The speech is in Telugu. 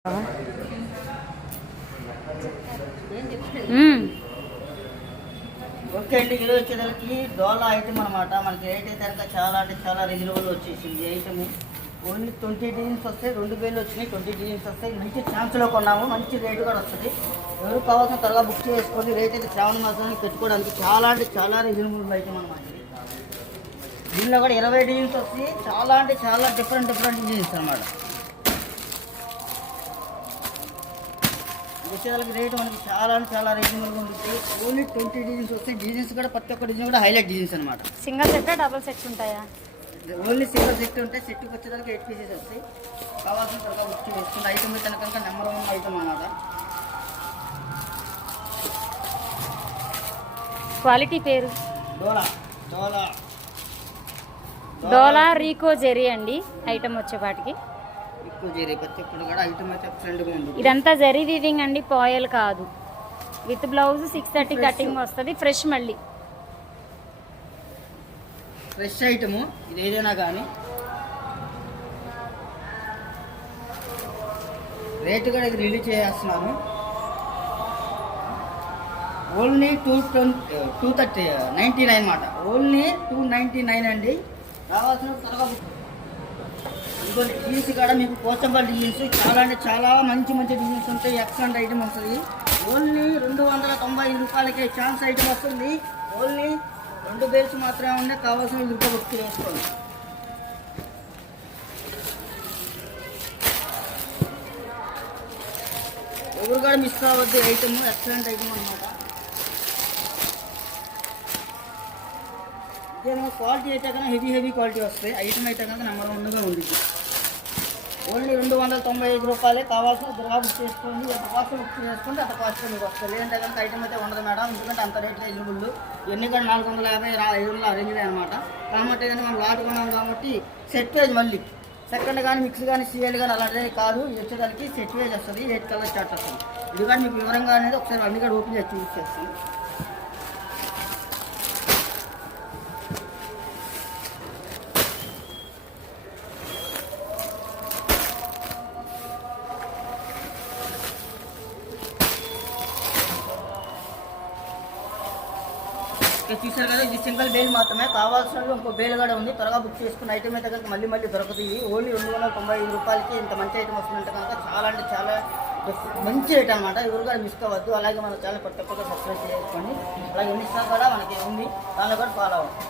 ఓకే అండి, ఈరోజు వచ్చేదానికి డోలా ఐటమ్ అనమాట. మనకి రేట్ అయితే కనుక చాలా అంటే చాలా రీజనబుల్ వచ్చేసింది. ఐటమ్ ఓన్లీ 20 డిజైన్స్ వస్తాయి, 2000 వచ్చినాయి. 20 డిజైన్స్ వస్తాయి. మంచి ఛాన్స్లో కొన్నాము, మంచి రేటు కూడా వస్తుంది. ఎవరు కావాల్సిన త్వరగా బుక్ చేసుకోండి. రేట్ అయితే శ్రావణ మాసానికి పెట్టుకోవడానికి చాలా అంటే చాలా రీజనబుల్ ఐటమ్ అనమాట. దీనిలో కూడా 20 డిజైన్స్ వస్తాయి. చాలా అంటే చాలా డిఫరెంట్ డిజైన్స్ అనమాట. వచ్చేదానికి రేటు మనకి చాలా అంటే చాలా రీజనబుల్గా ఉంటుంది. ఓన్లీ 20 డిజైన్స్ వస్తాయి. డిజైన్స్ కూడా ప్రతి ఒక్క డిజైన్ కూడా హైలైట్ డిజైన్స్ అనమాట. సింగిల్ సెట్ డబుల్ సెట్స్ ఉంటాయా? ఓన్లీ సింగిల్ సెట్ ఉంటాయి. సెట్కి వచ్చేదానికి 8 పీసెస్ వస్తాయి. కావాల్సిన త్వరగా బుక్ చేసుకుంటే ఐటమ్ అయితే కనుక నెంబర్ 1 ఐటమ్ అన్నమాట. క్వాలిటీ పేరు డోలా డోలా డోలా రీకో జెరీ అండి. ఐటమ్ వచ్చేపాటికి ఎక్కువ జరీ ప్రతి ఒక్కటి కూడా ఐటమ్ అయితే ఫ్రెండ్గా ఉంది. ఇదంతా జరీ వీవింగ్ అండి, పాయల్ కాదు. విత్ బ్లౌజ్ 630 కటింగ్ వస్తుంది. ఫ్రెష్ మళ్ళీ ఫ్రెష్ ఐటము ఇది ఏదైనా కానీ. రేటు కూడా ఇది రిలీజ్ చేస్తున్నాను. ఓన్లీ 299 అన్నమాట. ఓన్లీ 299 అండి. కావాల్సిన త్వరగా ఇంకొన్ని జీన్స్ కూడా మీకు పోచంపల్లి జీన్స్ చాలా అంటే చాలా మంచి డిజైన్స్ ఉంటాయి. ఎక్సలెంట్ ఐటమ్ వస్తుంది. ఓన్లీ 295 రూపాయలకి ఛాన్స్ ఐటమ్ వస్తుంది. ఓన్లీ 2 బేల్స్ మాత్రమే ఉన్నాయి. కావాల్సిన రూపాయలు బుక్ చేసుకోండి. ఎవరు కూడా మిస్ అవ్వద్దు. ఐటమ్ ఎక్సలెంట్ ఐటమ్ అనమాట. క్వాలిటీ అయితే కన్నా హెవీ క్వాలిటీ వస్తాయి. ఐటమ్ అయితే కనుక నెంబర్ 1గా ఉంది. ఓన్లీ 295 రూపాయలే. కావాల్సిన త్వరగా బుక్ చేసుకోండి. ఎంత కాస్ట్ బుక్ చేసుకుంటే అంత కాస్ట్ మీకు వస్తుంది. లేదంటే కనుక ఐటమ్ అయితే ఉండదు మేడం. ఎందుకంటే అంత రేట్ రీజనబుల్. ఎన్ని కూడా 450, 500 అరేంజ్ అనమాట. కాబట్టి కానీ మనం లాట్ కొన్నాం కాబట్టి సెట్ వేజ్ మళ్ళీ సెకండ్ కానీ మిక్స్ కానీ సీఎల్ కానీ అలాంటిది కాదు. ఇది వచ్చేదానికి సెట్ వేజ్ వస్తుంది. 8 కలర్ స్టార్ట్ వస్తుంది. ఇది కానీ మీకు వివరంగా అనేది ఒకసారి అన్ని కూడా ఓపెన్ చేసి చూసేస్తాను. చూసారు కదా, ఇది సింగిల్ బేల్ మాత్రమే. కావాల్సిన ఇంకో బేల్ కూడా ఉంది. త్వరగా బుక్ చేసుకున్న ఐటమ్ అయితే కనుక మళ్ళీ దొరుకుతుంది. ఓన్లీ 295 రూపాయలకి ఇంత మంచి ఐటమ్ వస్తుందంటే కనుక చాలా అంటే చాలా మంచి రేట్ అనమాట. ఎవరు కూడా మిస్ అవ్వద్దు. అలాగే మన ఛానల్ కొత్తగా సబ్స్క్రైబ్ చేసుకోండి. అలాగే ఇన్స్టా కూడా మనకి ఉంది, దానిలో కూడా ఫాలో అవ్వండి.